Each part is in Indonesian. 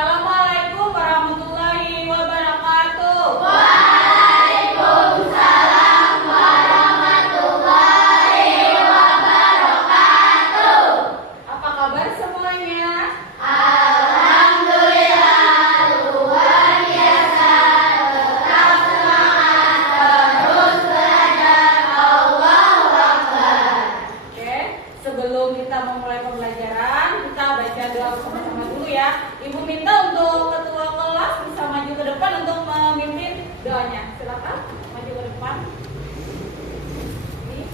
Assalamualaikum warahmatullahi wabarakatuh. Waalaikumsalam warahmatullahi wabarakatuh. Apa kabar semuanya? Alhamdulillah, luar biasa. Tetap semangat, terus belajar. Allahu Akbar. Oke, sebelum kita memulai pembelajaran, kita baca doa sama-sama dulu ya. Ibu minta untuk ketua kelas bisa maju ke depan untuk memimpin doanya. Silakan maju ke depan. Ini.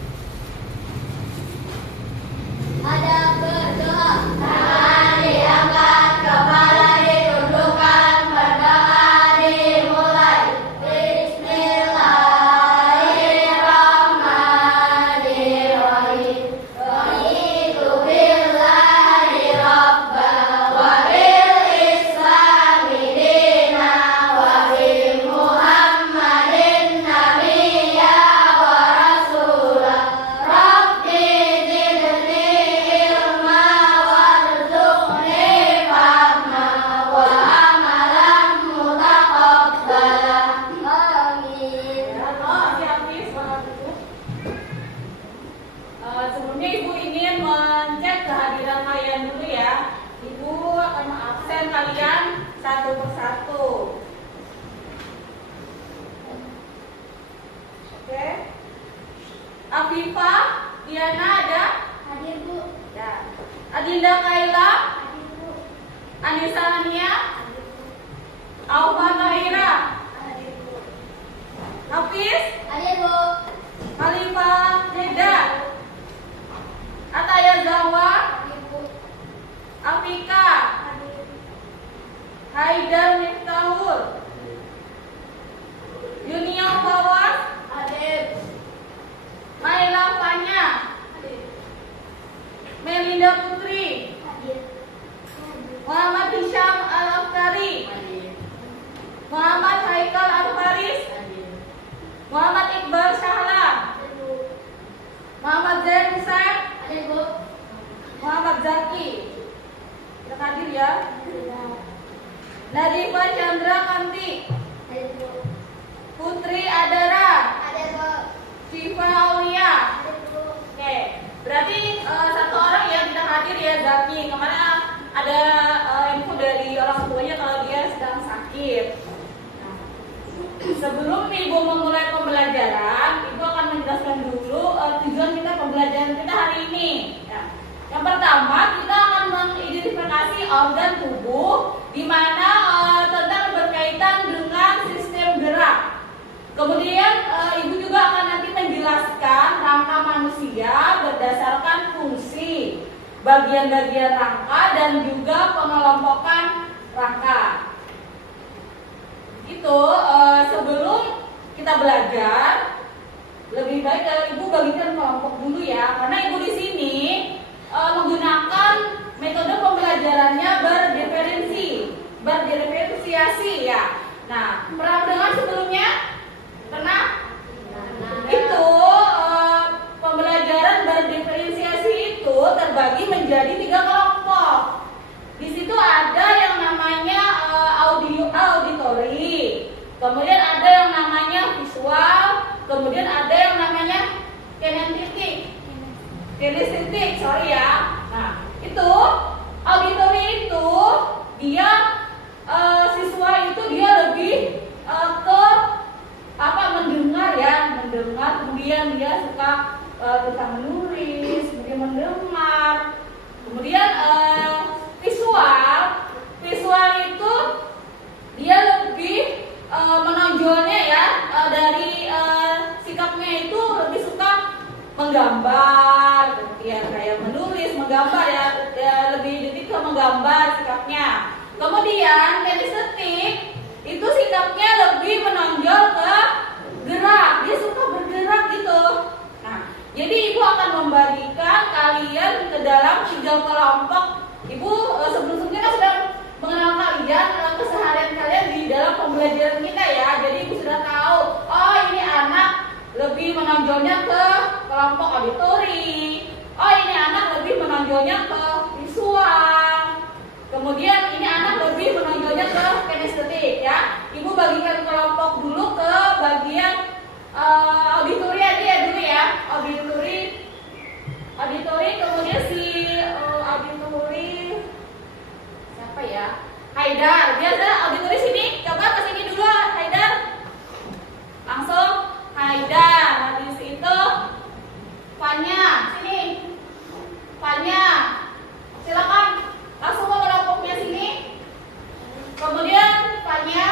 Ada berdoa, tangan diangkat, kepala ditundukkan, berdoa dimulai. Bismillahirrahmanirrahim. Raditu billahi rabban wa bil islami dinan wa bi Muhammadin nabiyya wa rasulah. Rabbi zidni ilma warzuqni fahma wa amalan mutaqabbalan. Amin. Sebelumnya Ibu ingin mengecek kehadiran kalian dulu ya. Ibu akan mengabsen kalian satu persatu. Oke. Afifah, Diana ada? Hadir, Bu. Ya. Adinda Kaila, Hadir, Bu. Anissa Ania, Hadir, Bu. Aufa Tahira, Hadir, Bu. Hafiz, Hadir, Bu. Khalifah Jeda, Ataya Zawa, Hadir, Bu. Afika, Hadir. Haidar Miftahul, Yunia Fawas, Hadir. Maila Fanya, Hadir. Melinda Putri, Hadir. Muhammad Hisham Al-Aftari, Muhammad Haikal Al-Faris, Muhammad Iqbal Shahla, Hadir, Bu. Muhammad Zain Hussein, Hadir, Bu. Muhammad Zaki. Kita hadir ya. Nadifa Chandra Kanti, Hadir, Bu. Putri Adara, Hadir, Bu. Siva Aulia. Hadir, Bu. Oke, berarti satu orang yang tidak hadir ya Zaki. Kemarin ada info dari orang tuanya kalau dia sedang sakit. Nah, sebelum Ibu memulai pembelajaran, Ibu akan menjelaskan dulu tujuan kita pembelajaran kita hari ini. Ya. Yang pertama, kita akan mengidentifikasi organ tubuh di mana tentang berkaitan dengan sistem gerak. Kemudian Ibu juga akan nanti menjelaskan rangka manusia berdasarkan fungsi, bagian-bagian rangka dan juga pengelompokan rangka. Itu sebelum kita belajar, lebih baik Ibu bagikan kelompok dulu ya, karena Ibu di sini menggunakan metode pembelajarannya berdiferensiasi ya. Nah, pernah dengar sebelumnya? Pernah? Itu pembelajaran berdiferensiasi itu terbagi menjadi 3 kelompok. Di situ ada yang namanya auditori, kemudian ada yang namanya visual, kemudian ada yang namanya kinestetik, sorry ya. Nah, itu auditori itu dia siswa itu dia lebih ke mendengar ya, kemudian dia suka tentang menulis, kemudian mendengar, kemudian visual itu dia lebih menonjolnya ya, dari sikapnya itu lebih suka menggambar, ya kayak menulis, menggambar ya, lebih detik ke menggambar sikapnya. Kemudian kinestetik itu sikapnya lebih menonjol ke gerak, dia suka bergerak gitu. Nah, jadi Ibu akan membagikan kalian ke dalam 3 kelompok. Ibu sebelumnya kan sudah mengenal kalian, keseharian kalian di dalam pembelajaran kita ya. Jadi Ibu sudah tahu, oh ini anak lebih menonjolnya ke kelompok auditori, oh ini anak lebih menonjolnya ke visual, kemudian ini anak lebih menonjolnya Haidar. Dia ada auditori sini. Coba ke sini dulu Haidar. Langsung Haidar. Habis itu Fanya. Sini. Fanya. Silakan. Langsung ke kelompoknya sini. Kemudian Fanya.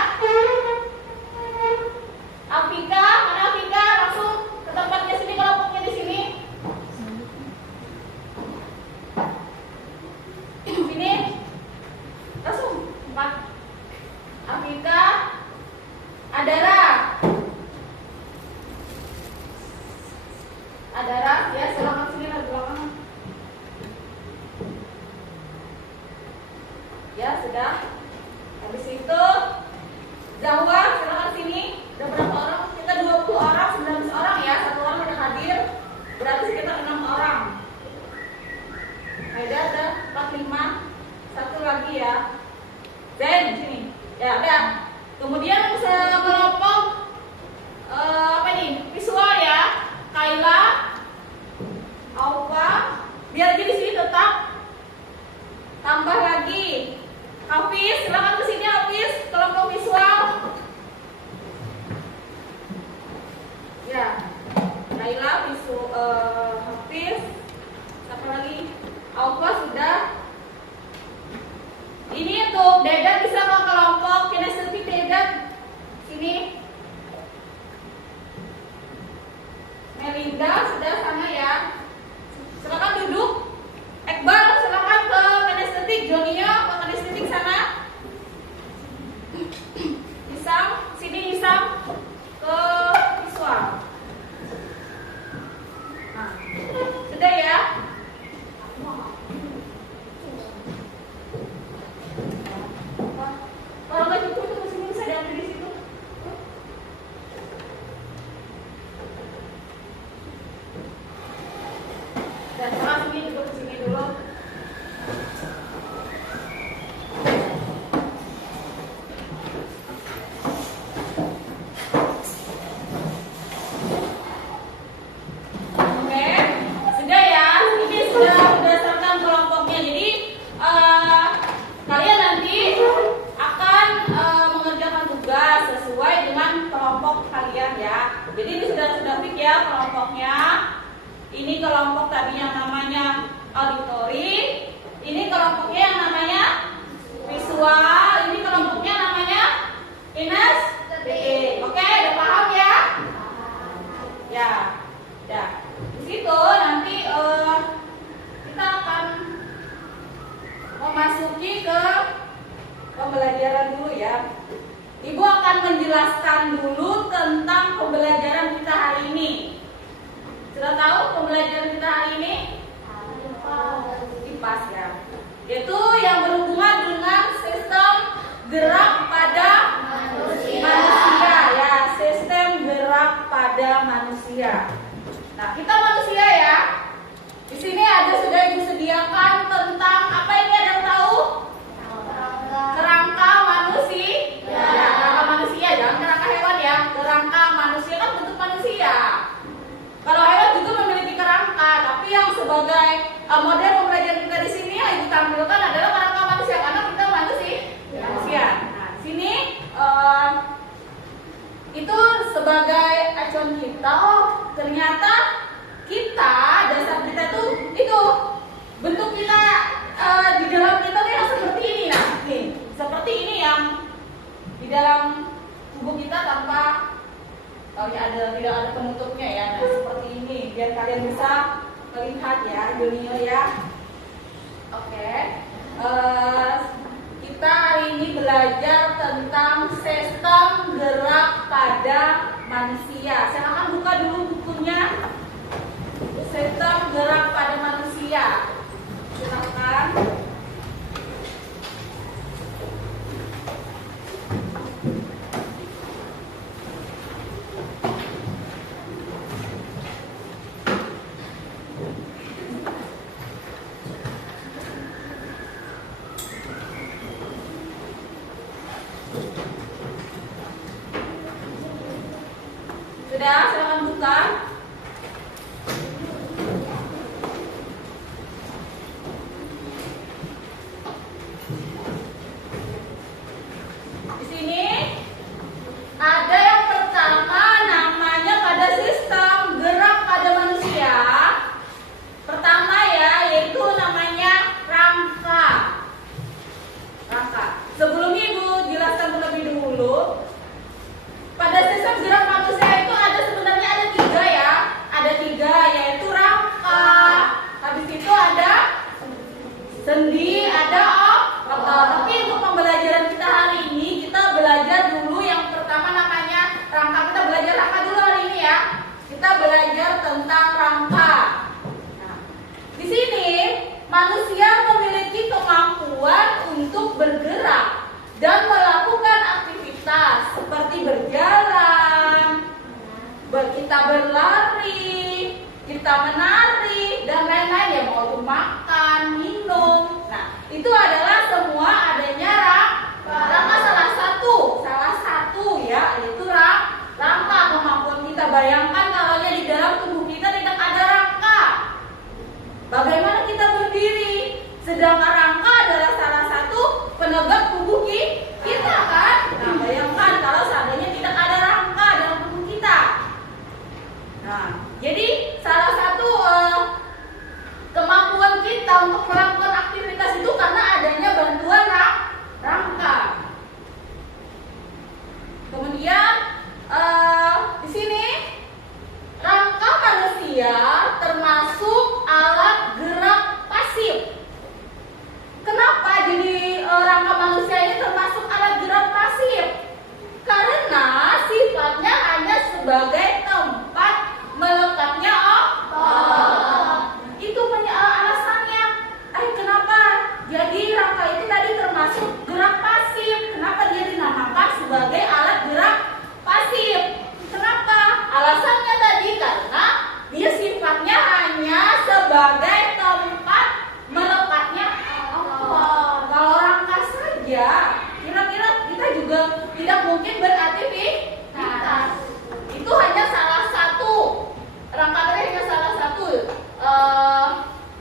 Afika. Mana Afika? Langsung ke tempatnya sini, kelompoknya di sini. Sini. Langsung. 4. Afika. Adara. Adara, ya silakan sini lagi belakang. Ya sudah. Habis itu Zahwa, silakan sini. Udah berapa orang? Kita 20 orang, 19 orang ya. Satu orang udah hadir. Berarti sekitar 6 orang. Ada 45. Satu lagi ya. Zen sini. Ya udah. Kemudian sekelompok apa nih? Visual ya. Kaila, Aufa, biar di sini tetap. Tambah lagi Hafiz, silakan ke sini Hafiz, kelompok visual. Ya, Kaila, Hafiz, siapa lagi? Aufa sudah. Ini untuk Dedan bisa ke kelompok kinestetik Dedan. Sini. Melinda sudah sana ya. Silakan duduk. Ekbal silakan ke kinestetik. Jonio ke kinestetik sana. Hisam sini, Hisam ke visual. Nah, sudah ya. Kalau nggak cukup itu sini bisa diambil di situ. Dan sekarang sini duduk di sini dulu. Oke, sudah ya. Ini sudah berdasarkan kelompoknya. Jadi kalian nanti akan mengerjakan tugas sesuai dengan kelompok kalian ya. Jadi ini sudah fix ya kelompoknya. Ini kelompok tadi yang namanya auditori, ini kelompoknya yang namanya visual, ini kelompoknya namanya kinestetik. Oke, udah paham ya? Ya, udah. Di situ nanti kita akan memasuki ke pembelajaran dulu ya. Ibu akan menjelaskan dulu tentang pembelajaran kita hari ini. Sudah tahu pembelajaran kita hari ini? IPAS ya. Yaitu yang berhubungan dengan sistem gerak pada manusia ya, sistem gerak pada manusia. Nah, kita manusia ya. Di sini sudah Ibu sediakan tentang apa ini, ada yang tahu? Kerangka manusia. Ya, kerangka manusia, jangan kerangka hewan ya. Kerangka manusia kan bentuk manusia. Kalau hewan juga memiliki kerangka, tapi yang sebagai model pembelajaran kita di sini yang Ibu tampilkan adalah kerangka manusia karena kita manusia. Nah, di sini itu sebagai acuan kita. Oh, ternyata kita dasar kita itu bentuk kita di dalam kita yang seperti ini. Nah, nih seperti ini yang di dalam tubuh kita tanpa tidak ada penutupnya ya. Nah, seperti ini biar kalian bisa melihat ya, Junio ya. Oke. Kita hari ini belajar tentang sistem gerak pada manusia. Silakan buka dulu bukunya. Sistem gerak pada manusia. Silakan. Sudah, silakan buka. kita berlari, kita menari, dan lain-lain ya, mau itu makan, minum. Nah, itu adalah semua adanya rangka salah satu ya, yaitu rangka kemampuan kita. Bayangkan kalau di dalam tubuh kita tidak ada rangka, bagaimana kita berdiri? Sedangkan rangka adalah salah satu penegak tubuh kita kan? Nah, bayangkan kalau seandainya tidak ada rangka dalam tubuh kita. Nah, jadi salah satu kemampuan kita untuk melakukan aktivitas itu karena adanya bantuan rangka. Kemudian di sini rangka manusia termasuk alat gerak pasif. Kenapa jadi rangka manusia ini termasuk alat gerak pasif? Karena sifatnya hanya sebagai tempat melekatnya itu alasannya. Kenapa? Jadi rangka itu tadi termasuk gerak pasif. Kenapa dia dinamakan sebagai alat gerak pasif? Kenapa? Alasannya tadi karena dia sifatnya hanya sebagai tempat melekatnya. Kalau rangka saja, kira-kira kita juga tidak mungkin beraktivitas. Itu hanya salah satu rangka tadi, hanya salah satu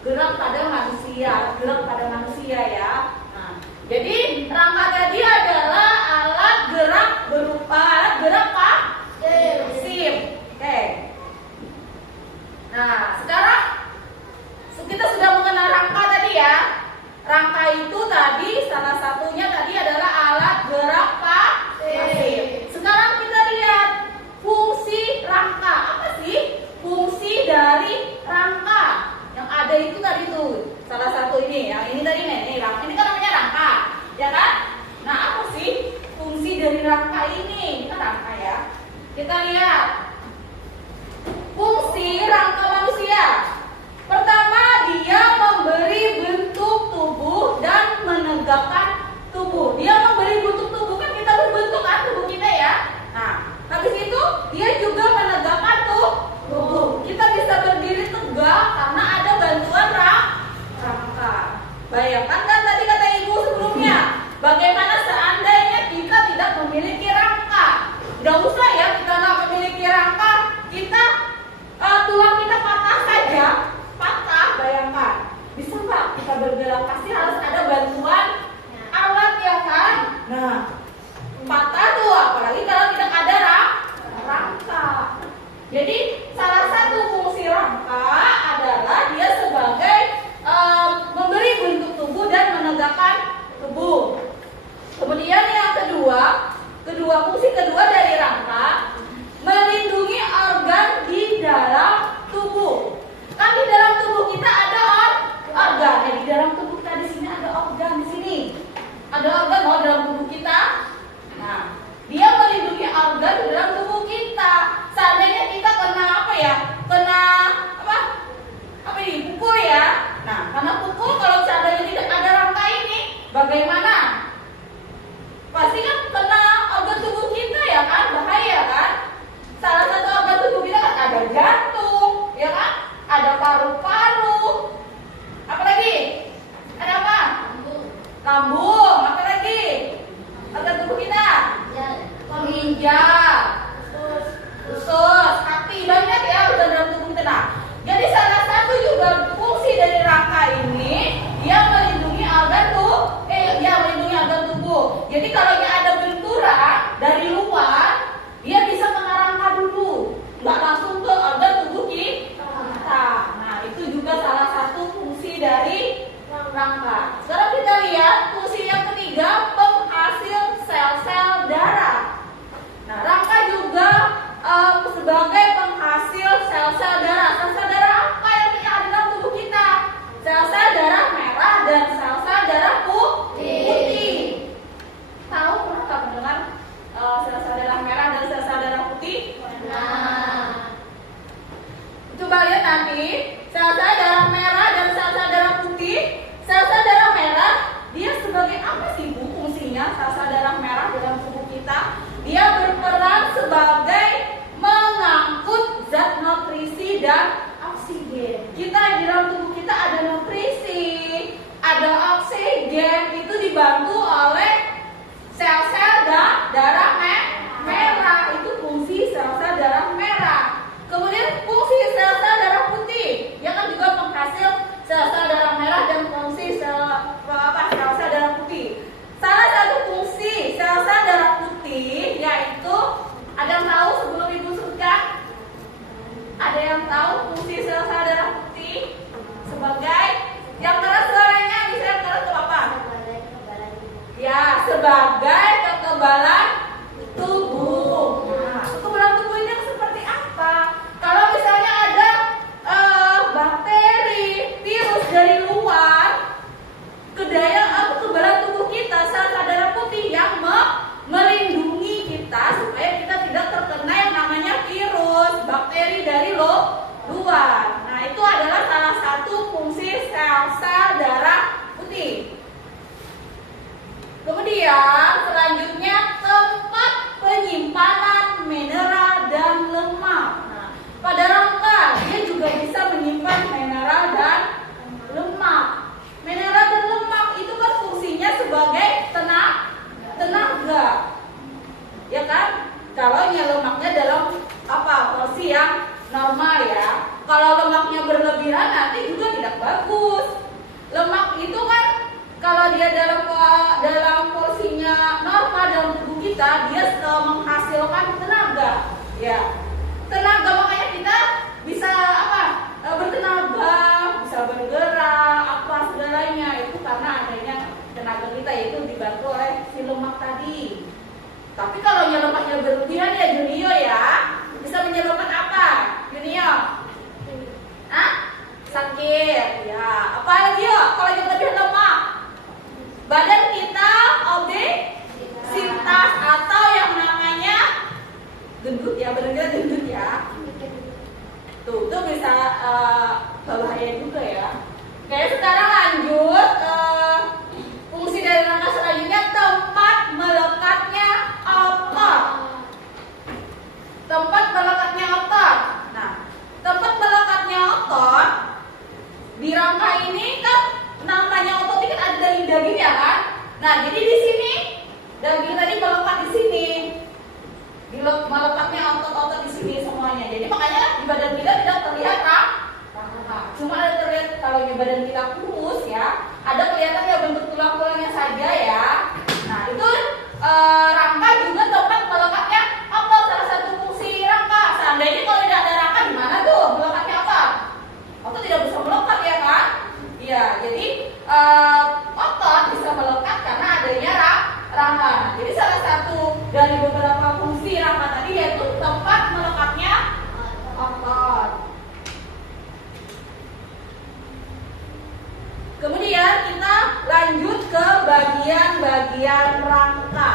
gerak pada manusia ya. Nah, jadi rangka tadi adalah alat gerak pasif. Oke. Nah, sekarang kita sudah mengenal rangka tadi ya. Rangka itu tadi salah satunya tadi adalah alat gerak pasif. Sekarang kita lihat fungsi rangka. Apa sih fungsi dari rangka? Yang ada itu tadi tuh salah satu ini. Yang ini tadi nih, ini kan namanya rangka, ya kan? Nah, apa sih fungsi dari rangka ini? Ini kan rangka ya. Kita lihat fungsi rangka manusia. Pertama, dia memberi bentuk tubuh dan menegakkan tubuh. Dia memberi bentuk tubuh, kan kita berbentuk kan tubuh kita ya. Nah, habis itu dia juga menegakkan tubuh. Kita bisa berdiri tegak karena ada bantuan rangka. Bayangkan kan tadi kata ibu sebelumnya, bagaimana seandainya kita tidak memiliki rangka? Gak usah ya kita nggak memiliki rangka, kita tulang kita patah saja. Bayangkan, bisa nggak kita bergerak? Pasti harus ada bantuan alat ya kan? Nah, patah tuh, apalagi kalau tidak ada rangka. Jadi salah satu fungsi rangka adalah dia sebagai memberi bentuk tubuh dan menegakkan tubuh. Kemudian yang fungsi kedua dari rangka, melindungi organ di dalam tubuh. Kan di dalam tubuh kita ada organ. Di dalam tubuh kita di sini ada organ di sini. Ada organ dalam tubuh kita. Nah, dia melindungi organ di dalam tubuh kita. Seandainya kita kena pukul ya. Nah, karena pukul kalau seandainya tidak ada rangka ini, bagaimana? Pasti kan kena organ tubuh kita ya kan, bahaya kan? Salah satu organ tubuh kita kan ada jantung, ya kan? Ada paru-paru. Apa lagi? Ada apa? Lambung. Apa lagi? Organ tubuh kita? Ginjal, usus, hati, banyak ya organ dalam tubuh kita. Nah, jadi salah satu juga fungsi dari rangka ini, dia melindungi organ tubuh. Jadi kalau ada benturan dari luar, dia bisa kena rangka dulu, nggak langsung ke organ tubuh kita. Nah, itu juga salah satu fungsi dari rangka. Sekarang kita lihat fungsi yang ketiga, penghasil sel-sel darah. Nah, rangka juga sebagai penghasil sel-sel darah. Sel-sel darah apa yang ada dalam tubuh kita? Sel-sel darah merah dan sel-sel darah putih. Tahu pernah nggak mendengar sel-sel darah merah dan sel-sel darah putih? Nah, coba lihat nanti sel-sel darah merah dan sel-sel darah putih. Sel-sel darah merah dia sebagai apa sih Bu fungsinya? Sel-sel darah merah dalam tubuh kita, dia berperan sebagai mengangkut dan Oksigen. kita di dalam tubuh kita ada nutrisi, ada oksigen, itu dibantu oleh sel-sel darah merah. Itu fungsi sel-sel darah merah. Kemudian fungsi sel-sel darah putih, dia kan juga penghasil sel-sel darah merah dan fungsi sel-sel darah putih. Salah satu fungsi sel-sel darah putih yaitu, ada yang tahu sebelum ibu sebutkan? Ada yang tahu fungsi sel-sel darah putih sebagai, yang keras suaranya, bisa yang keras itu apa? Ya, sebagai kekebalan tubuh. Nah, kekebalan tubuh ini seperti apa? Kalau misalnya ada bakteri, virus dari luar, kekebalan tubuh kita, sel-sel darah putih yang melindungi kita supaya kita tidak terkena yang namanya virus, bakteri dari luar. Nah, itu adalah salah satu fungsi sel-sel darah putih. Kemudian selanjutnya tempat penyimpanan mineral dan lemak. Nah, pada rangka dia juga bisa menyimpan mineral dan lemak. Mineral dan lemak itu kan fungsinya sebagai tenaga, ya kan? Kalau lemaknya dalam porsi yang normal ya. Kalau lemaknya berlebihan nanti juga tidak bagus. Lemak itu kan kalau dia dalam porsinya normal dalam tubuh kita, dia menghasilkan tenaga, ya. Tenaga, makanya kita bisa bertenaga, bisa bergerak, segalanya itu karena adanya tenaga kita, yaitu dibantu oleh si lemak tadi. Tapi kalau lemaknya berlebihan ya Junio ya, bisa menyebabkan apa? Junio? Sakit, ya. Apa lagi yo? Kalau yang berlebihan lemak, badan kita obesitas atau yang namanya gendut ya, benar-benar gendut ya. Tuh bisa berbahaya juga ya. Oke, sekarang lanjut fungsi dari rangka selanjutnya, tempat melekatnya otot. Tempat melekatnya otot. Nah, tempat melekatnya otot di rangka ini kan namanya otot ini kan ada daging-daging ya kan? Nah, jadi di sini daging tadi melekat di sini. Melekatnya otot-otot di sini semuanya. Jadi makanya di badan kita tidak terlihat rangka. Cuma ada terlihat kalau di badan kita kurus ya, ada kelihatan ya bentuk tulang-tulangnya saja ya. Nah, itu rangka juga tempat melekatnya otot, salah satu fungsi rangka. Seandainya kalau tidak ada rangka gimana tuh melekatnya otot? Otot tidak bisa melekat ya kan? Iya, jadi otot bisa melekat karena adanya rangka. Jadi salah satu dari beberapa fungsi rangka tadi yaitu tempat melekatnya otot. Kemudian kita lanjut ke bagian-bagian rangka.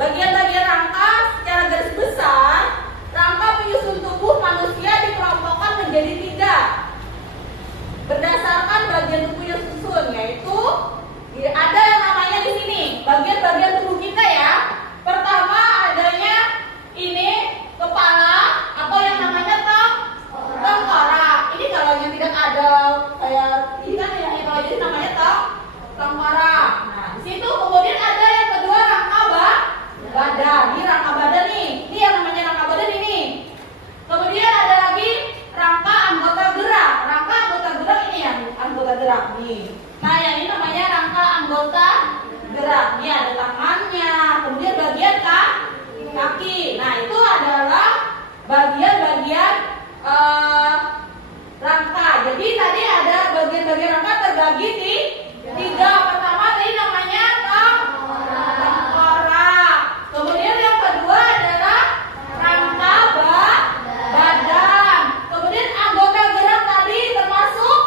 Bagian-bagian rangka secara garis besar, rangka penyusun tubuh manusia dikelompokkan menjadi 3 berdasarkan bagian tubuh yang susun, yaitu ada yang namanya di sini bagian-bagian tubuh kita ya. Pertama adanya ini kepala atau yang namanya tengkorak. Ini kalau yang tidak ada kayak ini kan yang kalau jadi namanya tengkorak. Nah, di situ kemudian ada yang kedua rangka badan. Ini rangka badan nih. Ini yang namanya rangka badan ini. Kemudian ada lagi rangka anggota gerak. Rangka anggota gerak ini yang anggota gerak nih. Nah, yang ini namanya rangka anggota gerak. Ini ada tangannya, kemudian bagian kaki. Nah, itu adalah bagian-bagian rangka. Jadi tadi ada bagian-bagian rangka terbagi di 3. Pertama tadi namanya tengkorak. Kemudian yang kedua adalah rangka badan. Kemudian anggota gerak tadi termasuk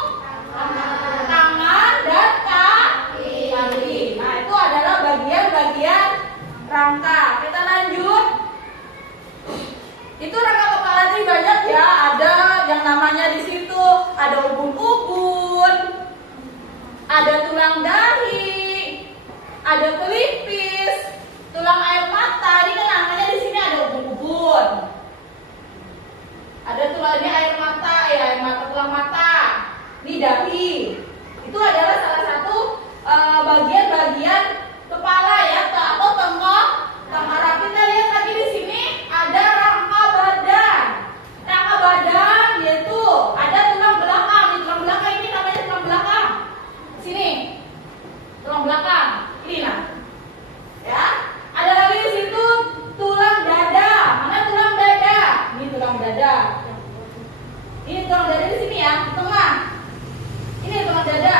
tangan dan kaki. Nah, itu adalah bagian-bagian rangka. Kita lanjut. Itu rangka kepala tadi banyak ya. Ada yang namanya di situ ada ubun-ubun, ada tulang dahi, ada pelipis, tulang air mata. Ini kan namanya di sini ada ubun-ubun. Ada tulangnya air mata ya, air mata, tulang mata. Ini dahi. Itu adalah salah satu bagian-bagian kepala ya, atau tenggorokan. Kita lihat lagi di sini ada rangka badan. Rangka badan yaitu ada tulang belakang. Di tulang belakang ini namanya tulang belakang. Sini, tulang belakang. Ini nah, ya. Ada lagi di situ tulang dada. Mana tulang dada? Ini tulang dada. Ini tulang dada di sini ya, di tengah. Ini tulang dada.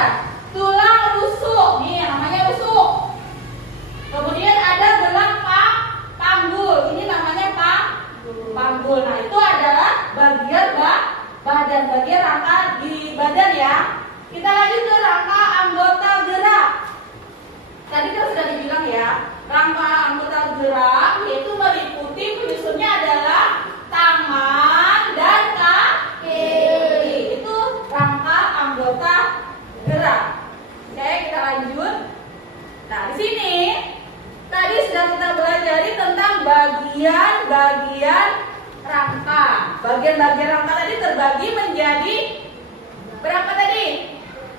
Tulang rusuk. Nih namanya rusuk. Kemudian ada gelang panggul. Ini namanya panggul. Nah, itu adalah bagian bagian rangka di badan ya. Kita lanjut ke rangka anggota gerak. Tadi kan sudah dibilang ya, rangka anggota gerak yaitu meliputi penyusunnya adalah tangan dan kaki. Itu rangka anggota gerak. Oke, kita lanjut. Nah, di sini tadi sudah kita pelajari tentang bagian-bagian rangka. Bagian-bagian rangka tadi terbagi menjadi berapa tadi?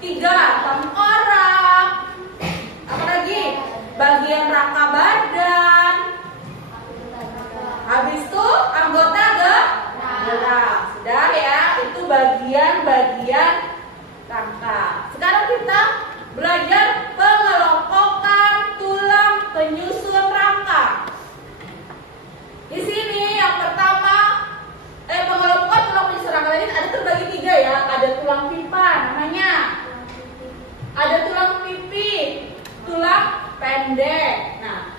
3. Tengkorak. Apa lagi? Bagian rangka badan. Habis itu anggota gerak. Sudah ya, itu bagian-bagian rangka. Sekarang kita belajar pengelompokan tulang penyusun rangka. Di sini yang pertama, pengelompokan tulang penyusun rangka ini ada terbagi 3 ya. Ada tulang pipa namanya. Ada tulang pipi, tulang pendek. Nah,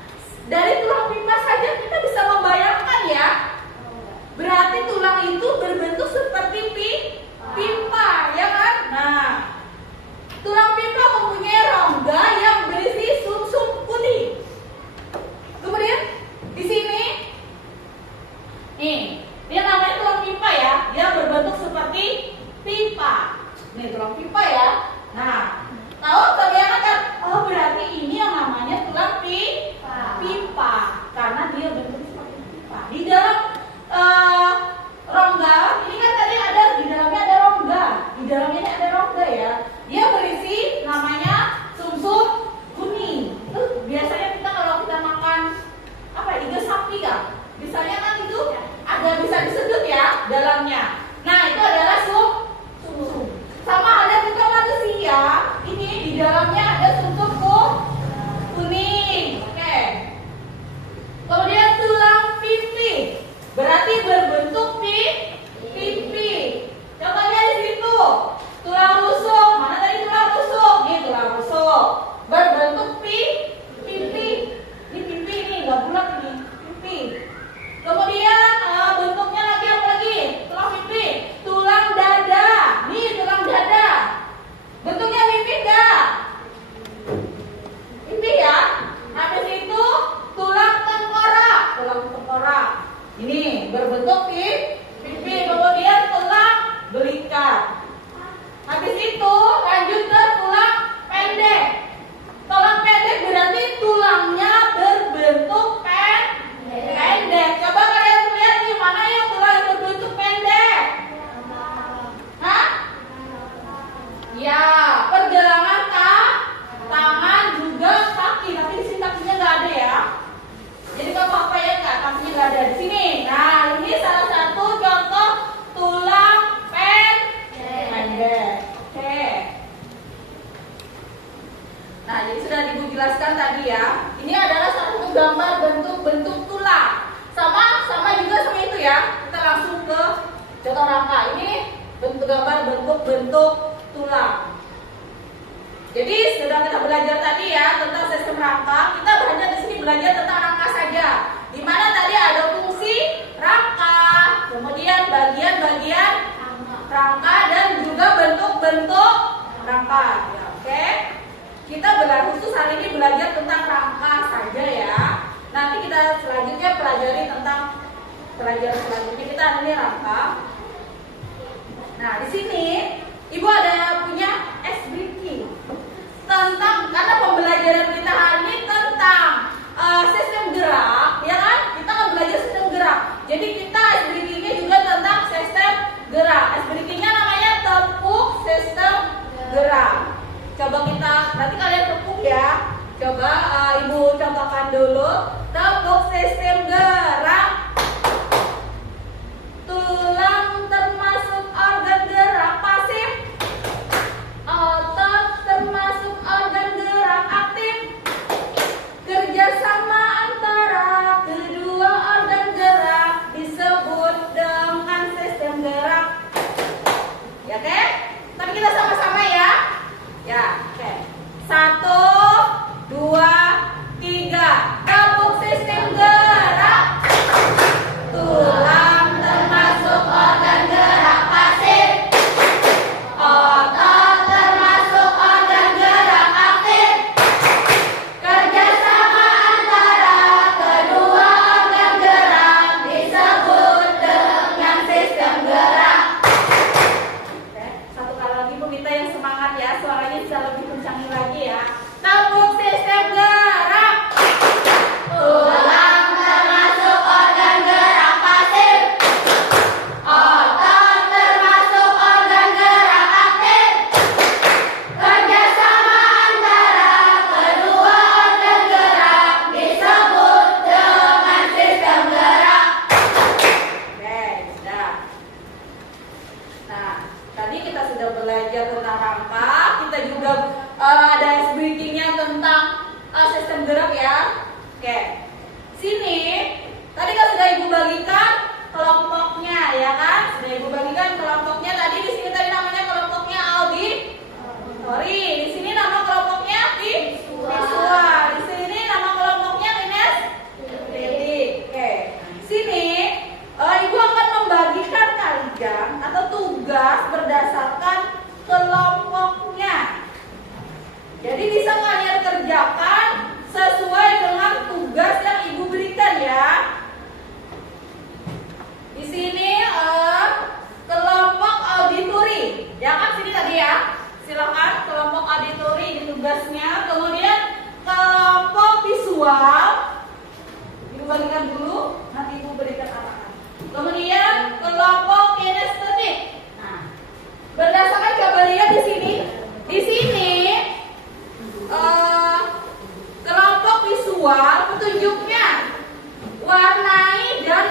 dari tulang pipa saja kita bisa membayangkan ya. Berarti tulang itu berbentuk seperti pipa, ya kan? Nah, tulang pipa mempunyai rongga yang berisi sumsum putih. Kemudian di sini, nih, dia namanya tulang pipa ya. Dia berbentuk seperti pipa. Ini tulang pipa ya. Nah, tahu terbayangkan? Oh, berarti ini yang namanya tulang pipa karena dia bentuk seperti pipa. Di dalam rongga ini kan tadi ada di dalamnya ada rongga. Di dalamnya ini ada rongga ya. Dia berisi namanya sumsum kuning. Itu biasanya kita kalau kita makan apa iga sapi kan, misalnya kan itu ada bisa disedot ya dalamnya. Nah, itu adalah sumsum. Sama ada juga manusia. Ini di dalamnya ada sumsum kuning. Oke. Kemudian tulang pipi. Berarti berbentuk pipi. Contohnya di situ. Tulang rusuk. Mana tadi tulang rusuk? Ini tulang rusuk. Berbentuk pipi. Ini pipi ini enggak bulat ini. Pipi. Kemudian bentuknya lagi apa lagi? Tulang pipi. Tulang dada. Nih tulang dada. Bentuknya pipi enggak? Pipi ya. Habis itu tulang tengkorak. Tulang tengkorak. Ini berbentuk pipi. Kemudian tulang belikat. Habis itu lanjut ke tulang pendek. Tulang pendek berarti tulangnya berbentuk pendek. Coba kalian lihat nih mana yang tulang yang berbentuk pendek. Hah? Ya, pergelangan tangan juga kaki. Tapi di sini kakinya nggak ada ya. Jadi kamu apa ya nggak? Kakinya nggak ada di sini. Nah, ini salah satu contoh tulang pendek. Oke. Nah, jadi sudah Ibu jelaskan tadi ya. Ini adalah satu gambar bentuk-bentuk tulang. Sama juga sama itu ya. Kita langsung ke contoh rangka. Ini bentuk gambar bentuk-bentuk tulang. Jadi sudah kita belajar tadi ya tentang sistem rangka. Kita belajar di sini belajar tentang rangka saja. Di mana tadi ada fungsi rangka, kemudian bagian-bagian rangka dan juga bentuk-bentuk rangka. Ya, oke. Kita khusus hari ini belajar tentang rangka saja ya. Nanti kita selanjutnya pelajari tentang pelajaran selanjutnya kita ini rangka. Nah, di sini Ibu ada punya S-Breaking tentang, karena pembelajaran kita hari ini tentang sistem gerak, ya kan? Kita akan belajar sistem gerak. Jadi kita S-Breakingnya juga tentang sistem Coba Ibu contohkan dulu. Tepuk sistem gerak. Tulang termasuk organ gerak pasif. Otot termasuk organ gerak aktif. Kerjasama antara kedua organ gerak disebut dengan sistem gerak. Ya, oke? Tapi kita sama-sama ya. Ya, oke. 1, 2, 3. Tepuk sistem gerak. Tulang termasuk organ gerak pasif. Otot termasuk organ gerak aktif. Kerjasama antara kedua organ gerak disebut dengan sistem gerak. Oke, satu kali lagi Bu minta yang semangat ya, suaranya bisa lebih kencangin lagi ya. Tepuk sistem gerak. Tulang termasuk organ gerak pasif. Otot termasuk organ gerak aktif. Kerjasama antara kedua organ gerak disebut dengan sistem gerak. Oke, sudah. Nah, tadi kita sudah belajar tentang rangka. Kita juga ada breakingnya tentang sistem gerak ya. Oke, sini tadi kan sudah Ibu bagikan kelompoknya ya kan? Sudah Ibu bagikan kelompoknya tadi. Di sini tadi namanya kelompoknya auditori. Di sini nama kelompoknya visual. Di sini nama kelompoknya kinestetik. Oke, sini Ibu akan membagikan kalian atau tugas berdasarkan kelompoknya. Jadi bisa kalian kerjakan sesuai dengan tugas yang Ibu berikan ya. Di sini kelompok auditori. Ya kan sini tadi ya. Silakan kelompok auditori di tugasnya. Kemudian kelompok visual. Ibu bagikan dulu, nanti Ibu berikan arahan. Kemudian kelompok kinestetik. Nah, berdasarkan coba lihat di sini. Di sini kelompok visual petunjuknya warnai dan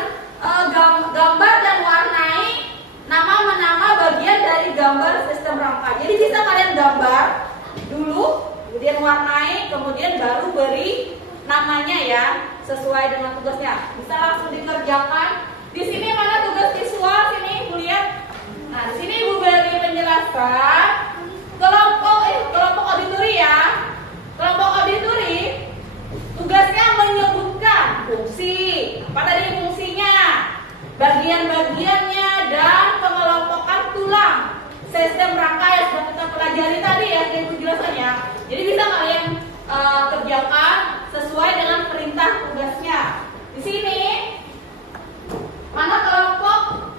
gambar dan warnai nama-nama bagian dari gambar sistem rangka. Jadi bisa kalian gambar dulu, kemudian warnai, kemudian baru beri namanya ya sesuai dengan tugasnya. Bisa langsung dikerjakan. Di sini mana tugas visual? Sini Ibu lihat. Nah, di sini Ibu beri penjelasan kelompok auditori ya. Kelompok auditori tugasnya menyebutkan fungsi. Apa tadi fungsinya? Bagian-bagiannya dan pengelompokan tulang sistem rangka yang sudah kita pelajari tadi ya, dari penjelasannya. Jadi bisa kalian kerjakan sesuai dengan perintah tugasnya. Di sini mana kelompok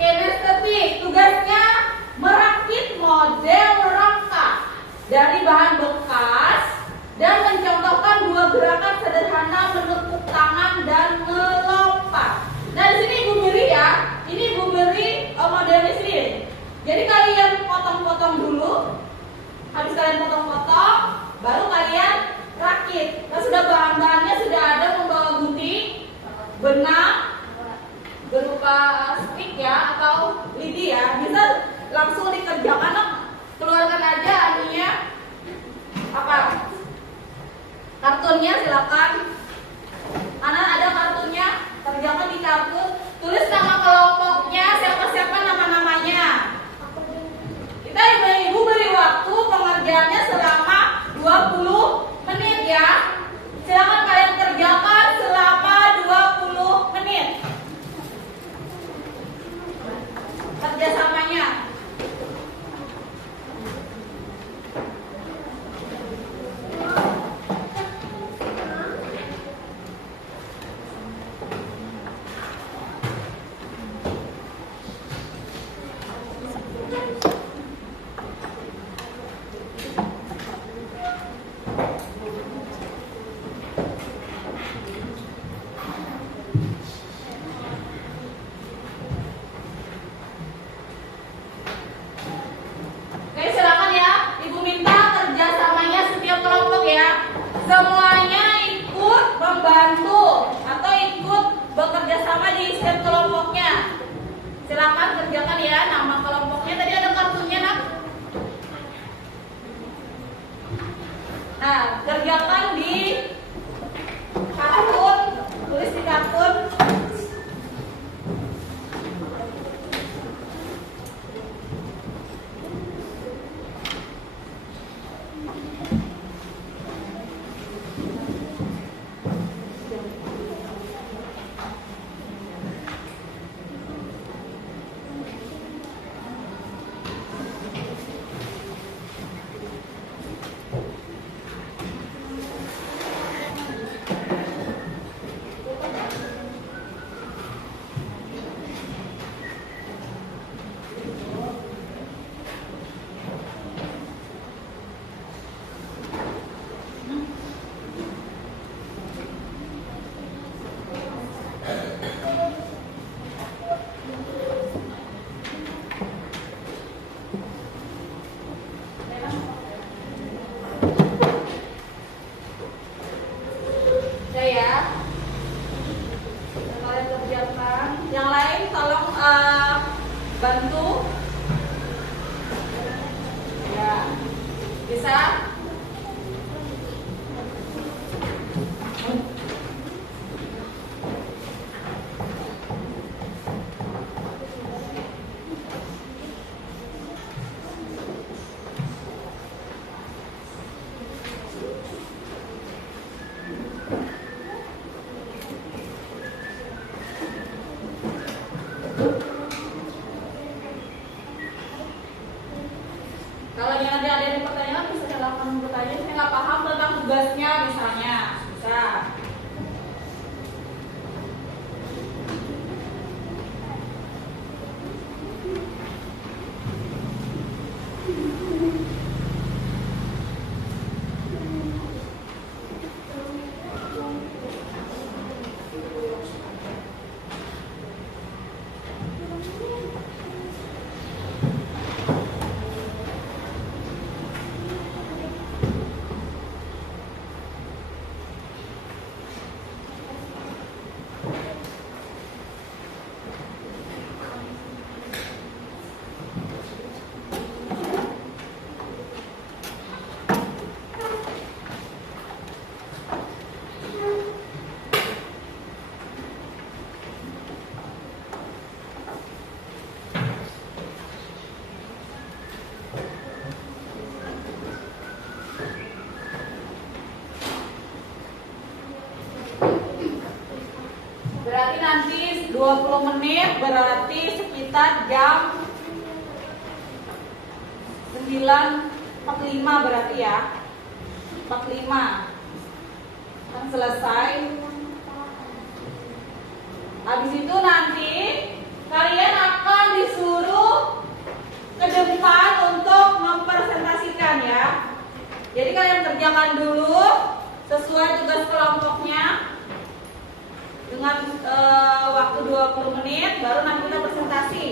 kinestetik, tugasnya merakit model rangka dari bahan bekas dan mencontohkan dua gerakan sederhana menepuk tangan dan melompat. Nah di sini Ibu beri ya, ini Ibu beri modelnya sendiri. Jadi kalian potong-potong dulu, habis kalian potong-potong, baru kalian rakit. Nah sudah bahan-bahannya sudah ada, membawa gunting, benang berupa stick ya atau lidi ya, bisa langsung dikerjakan. Keluarkan aja anunya apa kartunnya, silakan. Karena ada kartunya, kerjakan di kartu. Tulis nama kelompoknya, siapa-siapa nama-namanya. Kita Ibu beri waktu pengerjaannya selama 20 menit ya. Silakan kalian kerjakan selama 20 menit. Kerjasamanya. semuanya ikut membantu atau ikut bekerja sama di setiap kelompoknya. Silakan kerjakan ya, nama kelompoknya tadi ada kartunya nak. Nah, kerjakan di kartun, tulis di kartun. Bantu ya, bisa. Kalau nanti ada yang pertanyaan bisa silakan bertanya. Saya nggak paham tentang tugasnya misalnya, bisa. Berarti nanti 20 menit berarti sekitar jam 9.45 berarti ya. 45 kan selesai. Habis itu nanti kalian akan disuruh ke depan untuk mempresentasikan ya. Jadi kalian kerjakan dulu sesuai tugas kelompoknya dengan waktu 20 menit, baru nanti kita presentasi.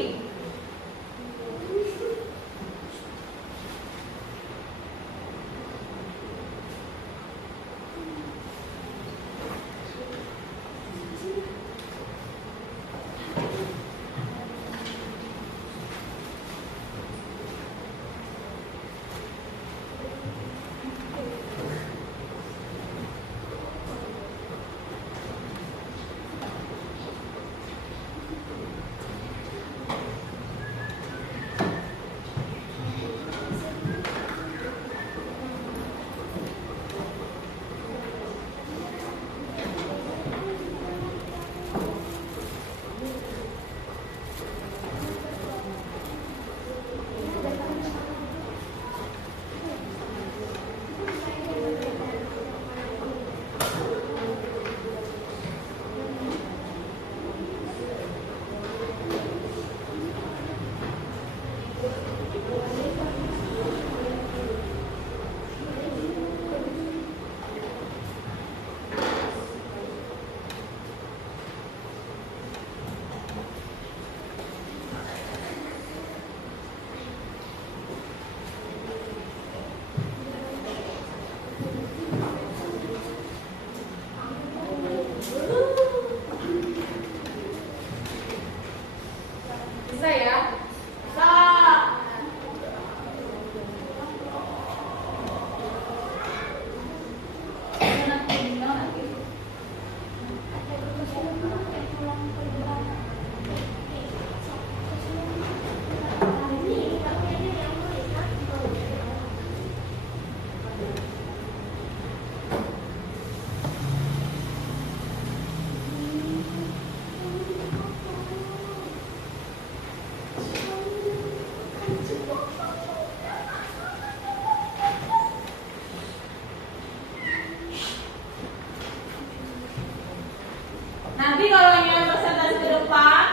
Nanti kalau ingin presentasi ke depan,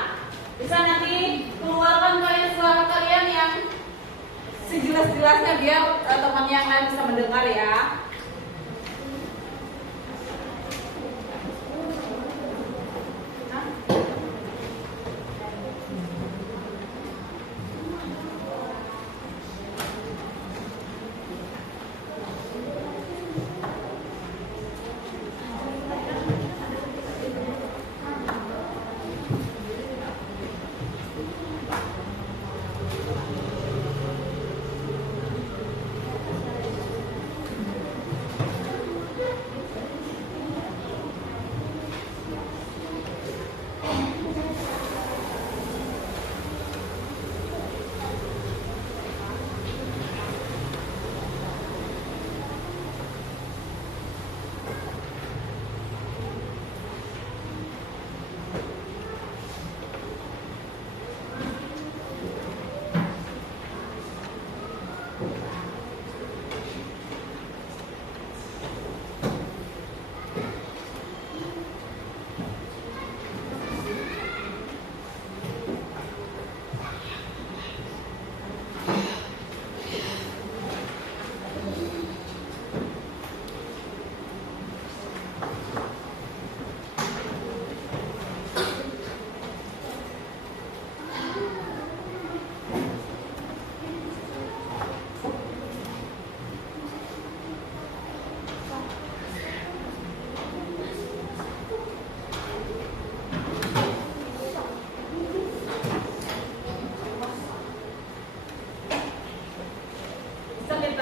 bisa nanti keluarkan kalian suara kalian yang sejelas-jelasnya biar teman yang lain bisa mendengar ya.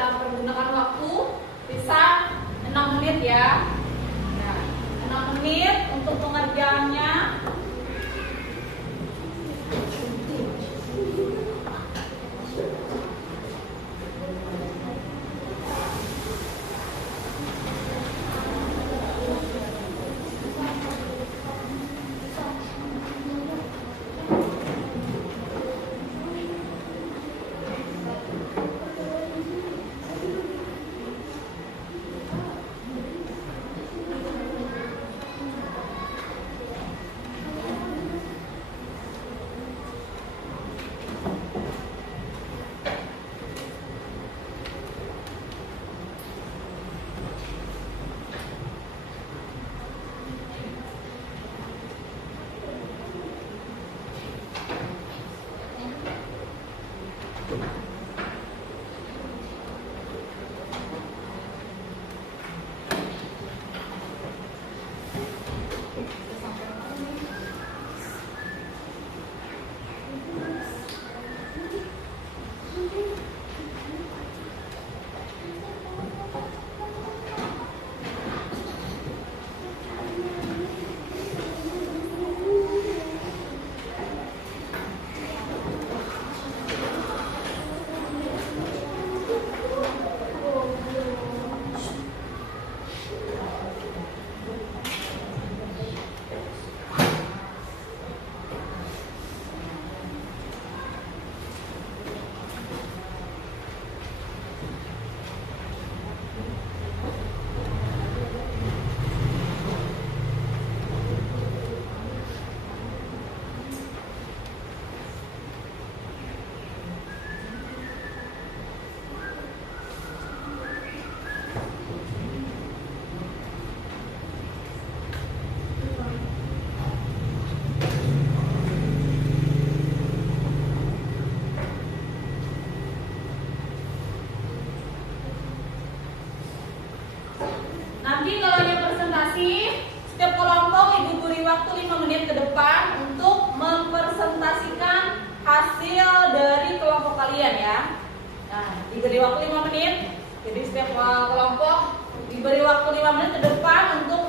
Pergunakan waktu bisa 6 menit ya. Nah, 6 menit untuk pengerjaannya. Nanti kalau ada presentasi, setiap kelompok Ibu beri waktu 5 menit ke depan untuk mempresentasikan hasil dari kelompok kalian ya. Nah, diberi waktu 5 menit. Jadi setiap kelompok diberi waktu 5 menit ke depan untuk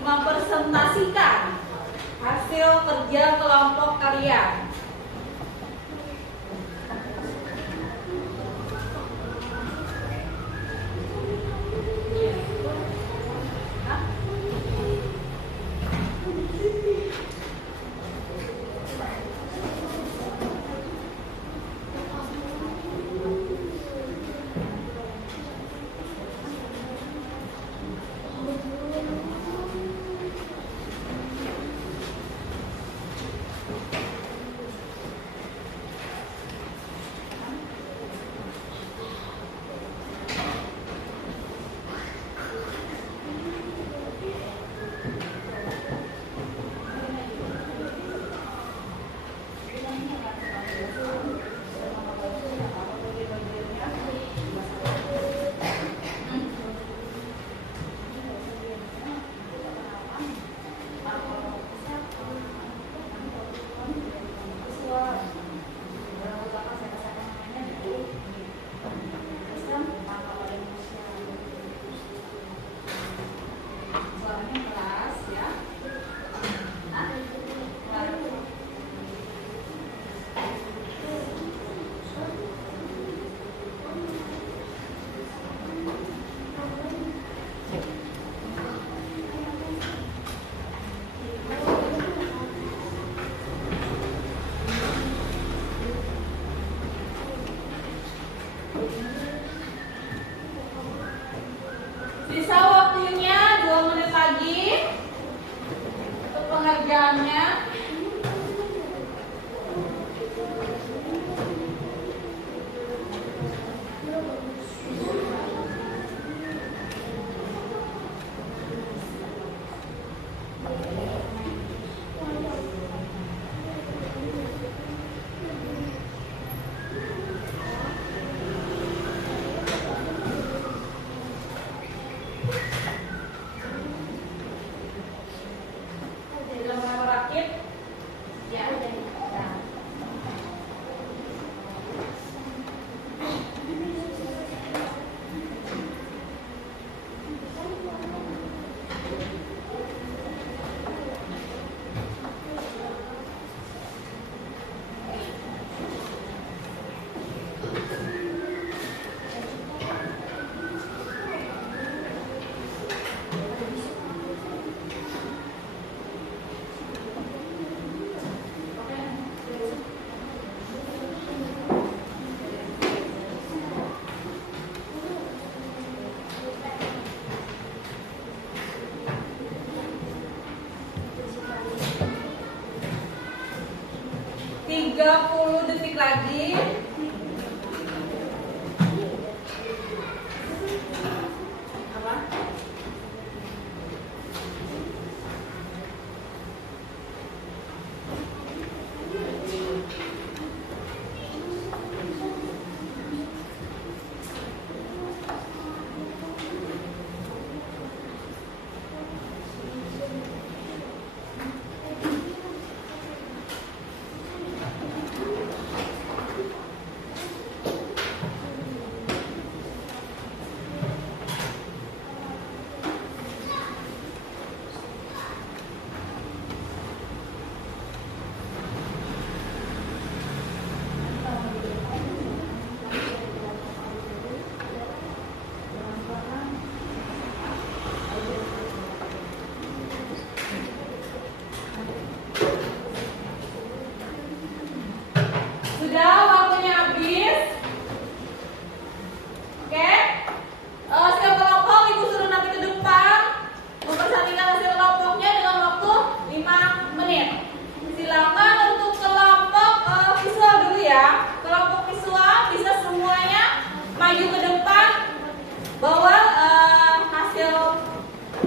mempresentasikan hasil kerja kelompok kalian. Suaranya keras ya. Hah? Sisa waktunya 2 menit lagi untuk pengerjaannya. Sudah mulai merakit? Ya, udah. Nah. Oke. 30 detik lagi. Apa? Sudah waktunya habis. Oke. Setiap kelompok ibu suruh nanti ke depan mempersandingkan hasil kelompoknya dengan waktu 5 menit. Silakan untuk kelompok visual dulu ya. Kelompok visual bisa semuanya maju ke depan bawa hasil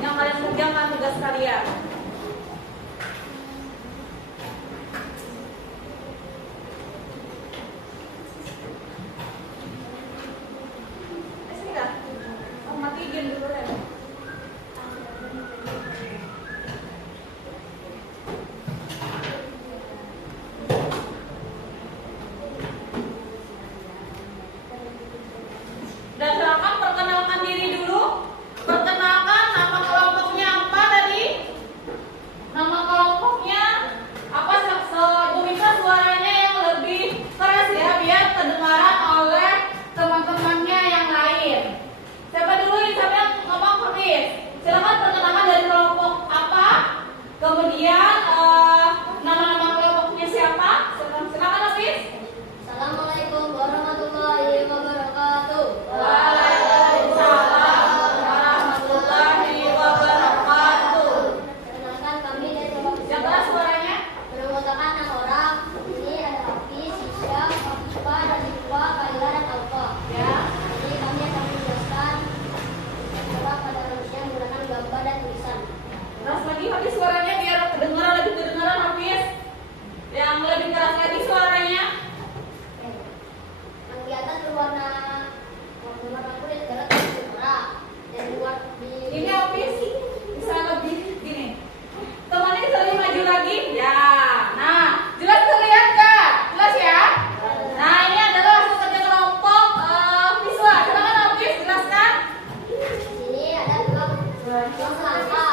yang kalian kerjakan, tugas kalian. Matiin dulu ya. Dan silakan perkenalkan diri dulu. Perkenalkan nama kelompoknya apa tadi? Nama kelompoknya apa? Ibu minta suaranya yang lebih keras ya, biar kedengaran oleh teman-temannya yang lain. Siapa dulu yang sampai ngomong Hafiz? Silakan perkenalkan dari kelompok apa? Kemudian nama-nama kelompoknya siapa? Silakan Hafiz. Assalamualaikum warahmatullahi wabarakatuh. Waalaikumsalam warahmatullahi wabarakatuh. Perkenalkan kami dari kelompok Yang keras suaranya? beranggotakan 6 orang. Ini ada Hafiz, Sisya, Fafifa, Nazifah, Kaila, dan Alfa. Ya. Jadi kami akan menjelaskan cara pada manusia menggunakan gambar dan tulisan. Keras lagi Hafiz suaranya biar lebih kedengaran Hafiz. Yang lebih keras lagi suaranya. Yang di atas berwarna kulit adalah tulisan merah. Dan luar di Ini Hafiz bisa lebih gini. Temannya bisa lebih maju lagi. Ya. Nah, jelas terlihat nggak? Jelas ya? Nah, ini adalah hasil kerja kelompok visual. Silakan Hafiz jelaskan. sini ada blok alfa.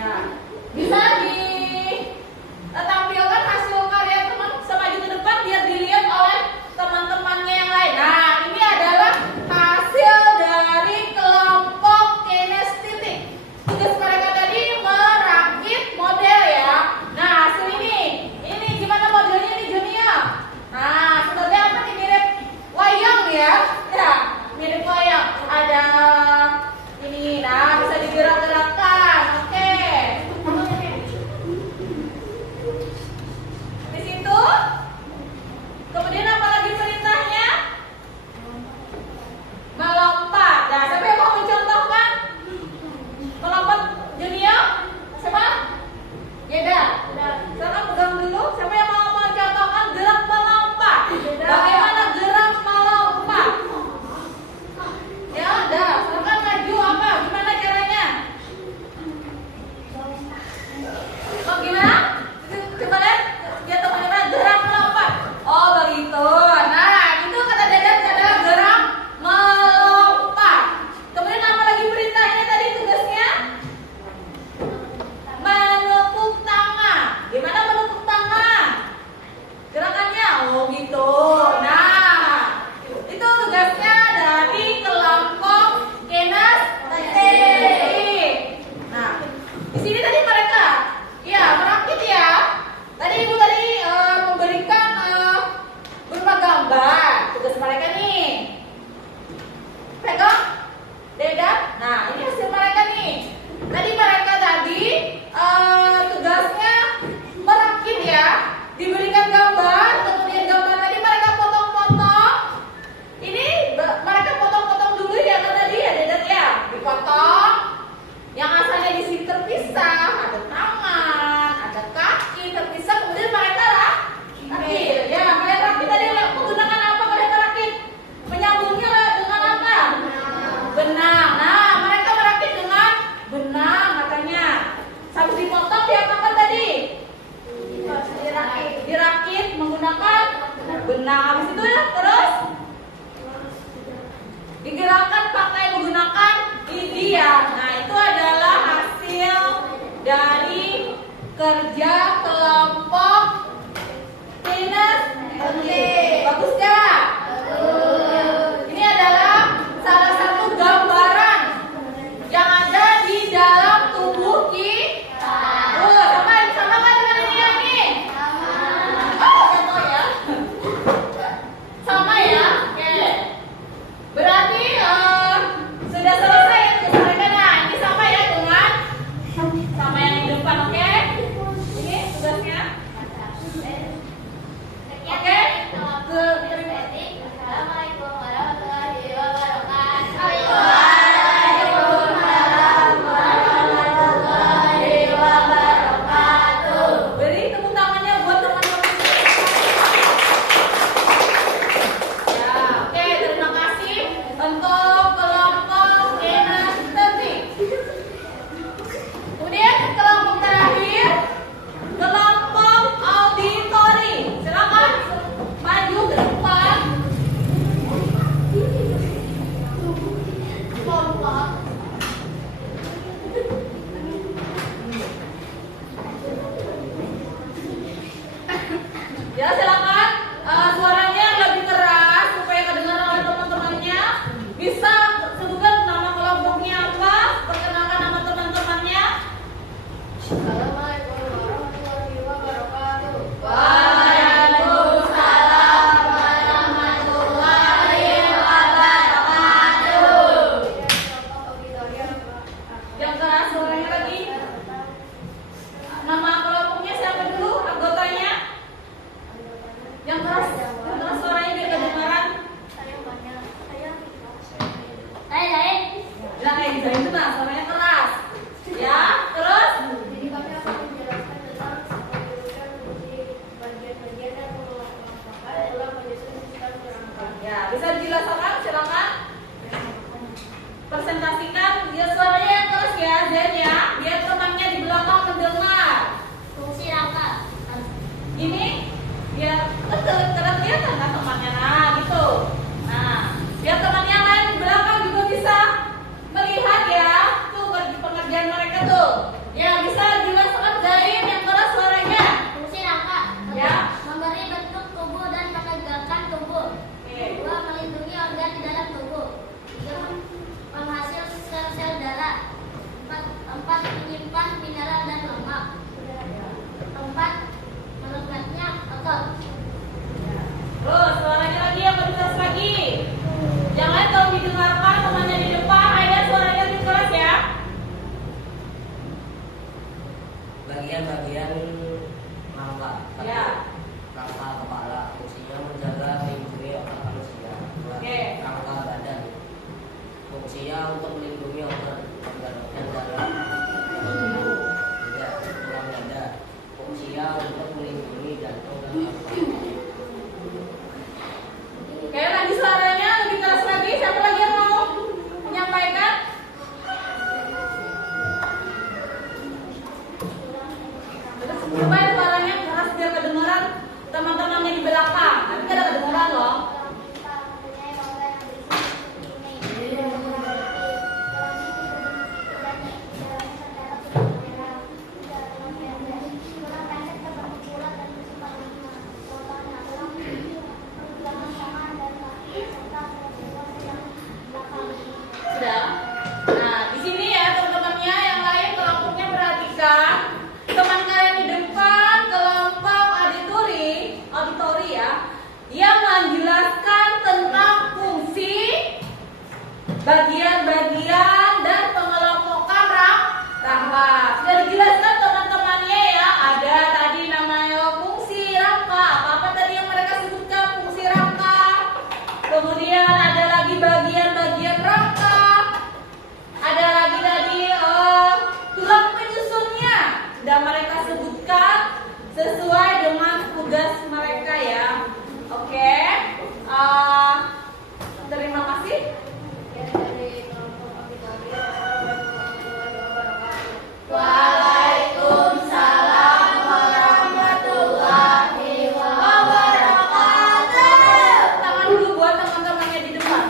Ya, bisa ditampilkan hasil karya teman semaju ke depan biar dilihat oleh teman-temannya yang lain. Nah, ini adalah hasil dari kelompok kinestetik. Tugas mereka tadi merakit model ya. Nah, hasil ini gimana modelnya nih Junior? Nah, sebenarnya apa nih, mirip wayang ya? Ya, mirip wayang. Ada ini, nah bisa digerak-gerakkan. Oke. Di situ. Kemudian apa lagi perintahnya? Melompat. Nah, siapa yang mau mencontohkan? Melompat Junior? Siapa? Yeda. Sekarang pegang dulu. Siapa yang mau mencontohkan gerak melompat? Bagaimana gerak melompat? Ya udah, silakan maju apa? Gimana caranya? Oh gimana? Coba lihat, ya teman-teman gerak melompat. Oh begitu. Nah itu kata Dadan adalah gerak melompat. Kemudian apa lagi perintahnya tadi tugasnya? Menepuk tangan. Gimana menepuk tangan? Gerakannya? Oh gitu. Nah itu tugasnya dari kelompok kinestetik. Nah, di sini tadi mereka ya merakit ya. Tadi ibu memberikan berupa gambar. Tugas mereka nih. Pegang, Deda. Nah, ini hasil mereka nih. Tadi mereka tugasnya merakit ya. Diberikan gambar, kemudian gambar tadi mereka potong-potong. Ini mereka potong-potong dulu ya kan tadi ya Dedet ya, dipotong. Yang asalnya di sini terpisah, ada tangan, ada kaki terpisah, kemudian mereka rakit. Ya, kalian rakit tadi menggunakan apa kalian rakit? Menyambungnya dengan apa? Benang. Nah, mereka merakit dengan benang katanya. Sambil dipotong diapakan tadi? Dirakit menggunakan benang. Habis itu ya terus digerakkan pakai menggunakan lidi ya. Nah itu adalah hasil dari kerja kelompok kinestetik. Bagus gak? Ini adalah salah satu gambaran yang ada di dalam tubuh kita. Sama kan dengan ini? Oh, sama ya. Sama ya. Oke. Berarti sudah selesai ya tugas mereka. Nah, ini sama ya dengan sama yang di depan, oke? Ini tugasnya. Oke? Assalamualaikum warahmatullahi wabarakatuh. Beri tepuk tangannya buat teman-teman. Ya, oke, terima kasih untuk kelompok kinestetik. Kemudian kelompok terakhir, kelompok auditori. Silakan maju ke depan. Ya silakan suaranya yang lebih keras supaya kedengaran oleh teman-temannya. Bisa sebutkan nama kelompoknya apa, perkenalkan nama teman-temannya. Assalamualaikum warahmatullahi wabarakatuh. Waalaikumsalam warahmatullahi wabarakatuh. Yang keras suaranya lagi. Nama kelompoknya siapa dulu anggotanya? Yang keras suaranya biar kedengaran. Bilang kayak gitu nah suaranya keras. Ya, terus bagian-bagian rangka. Ya. Rangka kepala fungsinya menjaga melindungi otak manusia. Oke. Rangka badan fungsinya untuk melindungi organ dan darah. Tidak, tulang dada fungsinya untuk melindungi jantung dan paru-paru. Oke, lagi suaranya lebih keras lagi. Siapa lagi yang mau menyampaikan? Supaya suaranya keras biar kedengeran teman-temannya di belakang. Tapi kada kedengeran loh. Sudah. Nah, di sini ya teman-temannya yang lain kelompoknya perhatikan. Teman kalian di depan kelompok auditori ya, dia menjelaskan tentang fungsi, bagian-bagian dan pengelompokan rangka. Sudah dijelaskan teman-temannya ya. Ada tadi namanya fungsi rangka. Apa tadi yang mereka sebutkan fungsi rangka? Kemudian ada lagi bagian-bagian rangka. Ada lagi tadi tulang penyusunnya. Sudah mereka sebutkan sesuai dengan tugas mereka ya. Oke. Terima kasih. Waalaikumsalam warahmatullahi wabarakatuh. Tangan dulu buat teman-temannya di depan.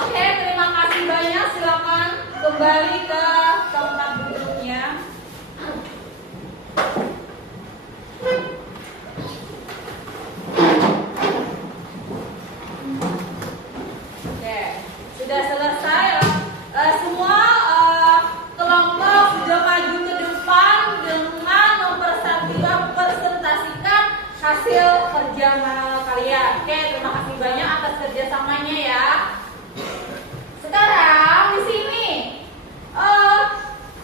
Oke, terima kasih banyak. Silakan kembali ke tempat duduknya. Oke, sudah selesai. Semua kelompok sudah maju ke depan dengan mempresentasikan hasil kerja kalian. Oke, terima kasih banyak atas kerjasamanya ya. Sekarang di sini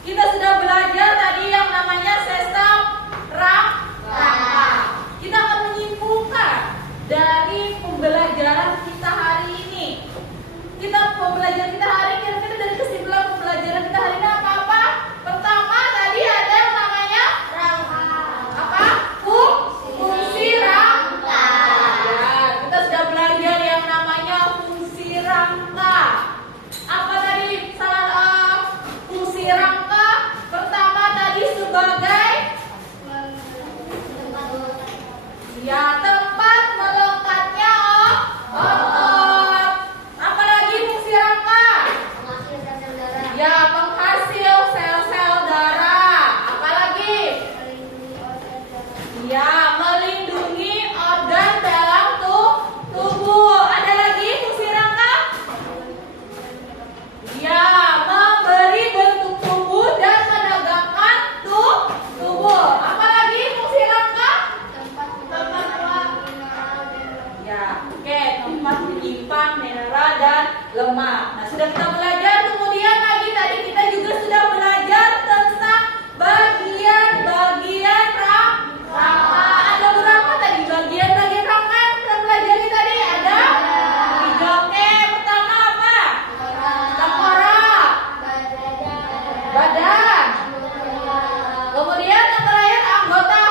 kita sudah belajar tadi yang namanya sesam rangka. Kita akan menyimpulkan dari pembelajaran kita hari ini. Pembelajaran kita hari ini kira-kira dari kesimpulan pembelajaran kita hari ini apa? Pertama tadi ada yang namanya rangka. Apa? Fungsi rangka. Ya, kita sudah belajar yang namanya fungsi rangka. Apa tadi fungsi rangka? Pertama tadi sebagai ya tempat melekatnya otot. Apalagi fungsi rangka? Ya, penghasil sel-sel darah. Apalagi? Ya, melindungi organ dalam tubuh. Ada lagi fungsi rangka? Ya, memberi bentuk tubuh dan menegakkan tubuh. Apalagi fungsi rangka? Ya, oke, tempat menyimpan mineral dan lemak. Nah, sudah kita belajar. Kemudian lagi tadi kita juga sudah belajar tentang bagian-bagian rangka. Ada berapa tadi bagian-bagian rangka yang kita pelajari tadi? Ada 3. Oke, pertama apa? Tengkorak, badan. Kemudian yang terakhir anggota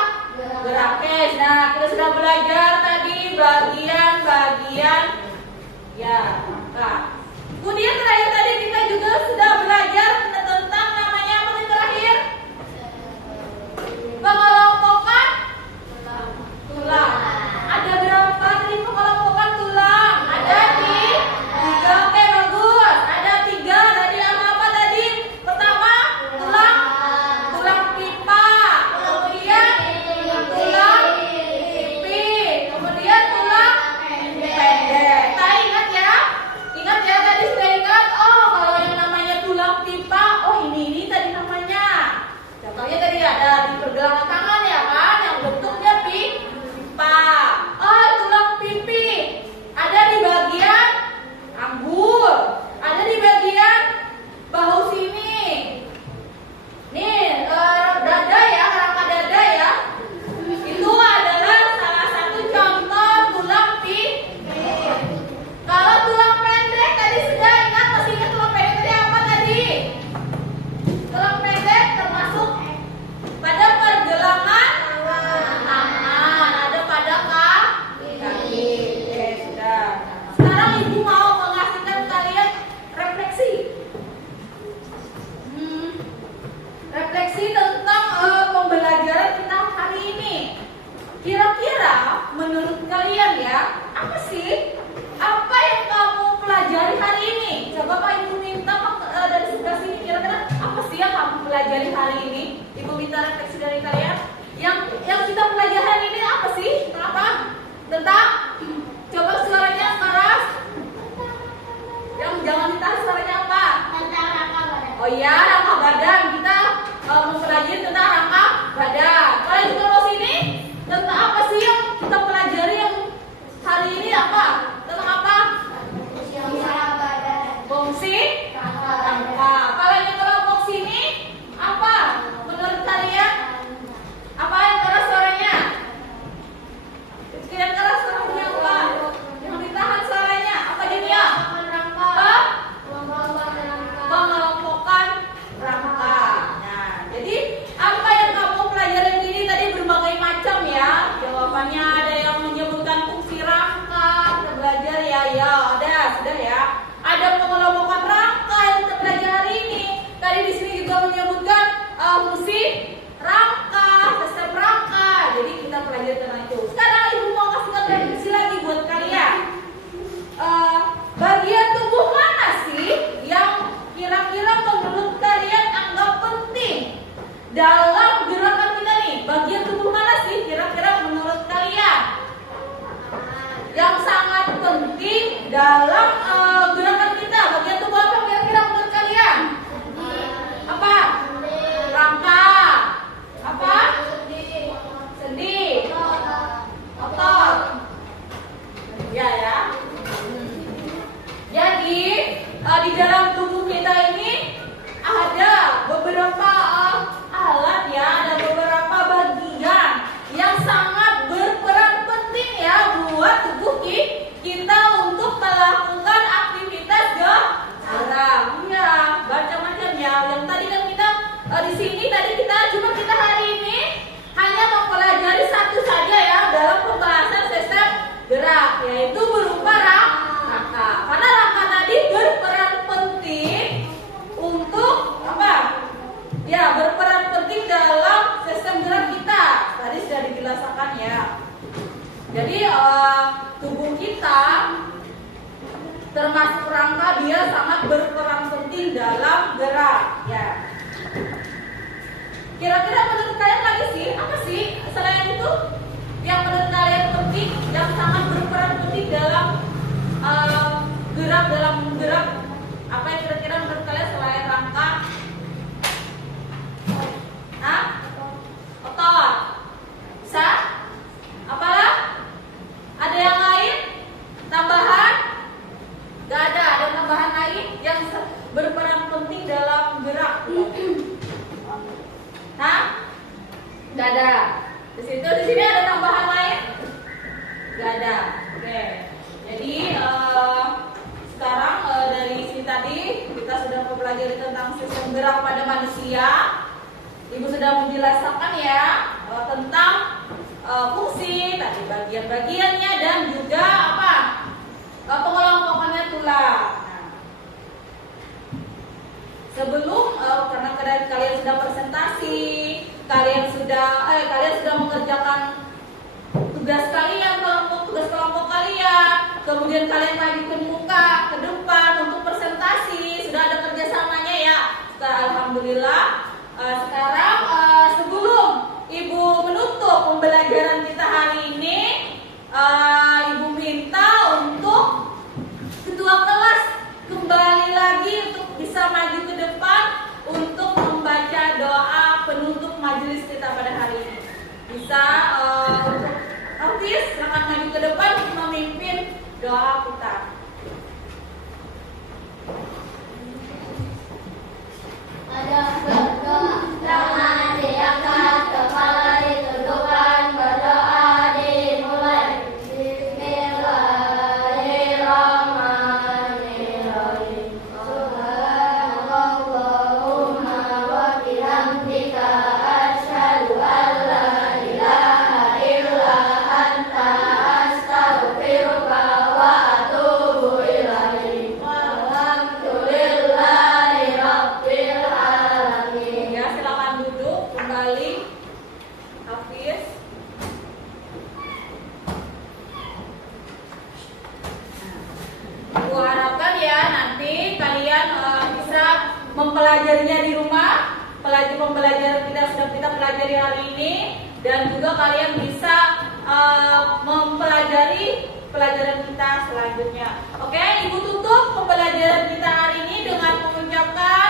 gerakis. Nah, kita sudah belajar tadi bagian-bagian ya rangka. Kemudian terakhir tadi kita juga sudah belajar tentang namanya apa yang terakhir? Pengelompokan tulang. Ada berapa tadi pengelompokan tulang? Ada 3. Oke, bagus. Ada 3 tadi. Apa tadi? Pertama tulang pipa. Kemudian tulang pipi. Kemudian tulang pendek. Kita ingat ya? Ingat ya, tadi sudah ingat. Oh, kalau yang namanya tulang pipa, ini tadi namanya. Contohnya tadi ada di pergelangan tangan ya kan, yang bentuknya pipa. Oh, tulang pipi ada di bagian anggul, ada di bagian bahu sini. pelajari hari ini? Ibu minta refleksi dari kalian. Yang kita pelajari hari ini apa sih? Kenapa? Tentang coba suaranya keras. Yang jangan ditahan suaranya apa? Tentang rangka badan. Oh iya, rangka badan. Kita mempelajari tentang rangka badan. Kalian juga mau sini? Tentang apa sih yang kita pelajari yang hari ini apa? Tentang apa? Rangka badan. Fungsi Rangka rangka. Kalian yang kelompok sini apa? Menurut kalian apa yang keras suaranya? Yang keras suaranya apa? Yang ditahan suaranya apa jadinya? Apa? Pengelompokan rangka. Nah, jadi apa yang kamu pelajarin ini tadi berbagai macam ya. Jawabannya ada yang menyebutkan fungsi rangka, kita belajar ya, ada sudah ya. Ada pengelompokan rangka yang kita pelajari hari ini. Tadi di sini juga menyebutkan fungsi rangka, sistem rangka. Jadi kita pelajari tentang itu. Sekarang ibu mau kasih referensi lagi buat kalian. Bagian tubuh mana sih yang kira-kira menurut kalian anggap penting dalam gerakan kita nih? Bagian tubuh mana sih kira-kira menurut kalian yang sangat penting dalam gerakan kita? Bagian tubuh apa kira-kira menurut kalian? Apa? Rangka. Apa? Sendi. Otot. Ya. Jadi di dalam tubuh kita ini ada beberapa alat ya, ada beberapa bagian yang sangat berperan penting ya buat tubuh kita untuk melakukan aktivitas gerak. Ya, macam-macam ya. Yang tadi kan kita di sini tadi kita hari ini hanya mempelajari satu saja ya dalam pembahasan sistem gerak, yaitu berupa rangka. Karena rangka tadi berperan penting untuk apa? Ya, berperan penting dalam sistem gerak kita. Tadi sudah dijelaskan ya. Jadi tubuh kita termasuk rangka, dia sangat berperan penting dalam gerak ya. Kira-kira menurut kalian lagi sih apa sih selain itu yang menurut kalian penting, yang sangat berperan penting dalam gerak apa yang kira-kira menurut kalian selain rangka? Otot. Bisa? Apalah? Ada yang lain? Tambahan? Gak ada. Ada tambahan lain yang berperan penting dalam gerak? Gak ada. Di sini ada tambahan lain? Gak ada. Oke. Jadi sekarang dari sini tadi kita sudah mempelajari tentang sistem gerak pada manusia. Ibu sudah menjelaskan ya tentang fungsi tadi, bagian-bagiannya dan juga apa pengelompokannya tulang. Nah, sebelum karena kalian sudah presentasi, kalian sudah mengerjakan tugas kalian, tugas kelompok kalian, kemudian kalian lagi ke depan untuk presentasi, sudah ada kerjasamanya ya. Alhamdulillah. Sekarang sebelum ibu menutup pembelajaran kita hari ini, ibu minta untuk ketua kelas kembali lagi untuk bisa maju ke depan untuk membaca doa penutup majelis kita pada hari ini. Bisa untuk Hafiz, silakan maju ke depan untuk memimpin doa kita. Ada berdoa, tangan diangkat, kepala ditundukkan, berdoa dimulai. Bismillahirrahmanirrahim. Subhanallahumma wa bihamdika, asyhadu an la ilaha illa anta, astaghfiruka wa atubu ilaik. Walhamdulillahi rabbil alamin. Ya, silakan duduk kembali. Hafiz. Aku harapkan ya nanti kalian bisa mempelajarinya di rumah pembelajaran kita sudah kita pelajari hari ini, dan juga kalian bisa mempelajari pelajaran kita selanjutnya. Oke, Ibu tutup pembelajaran kita hari ini dengan mengucapkan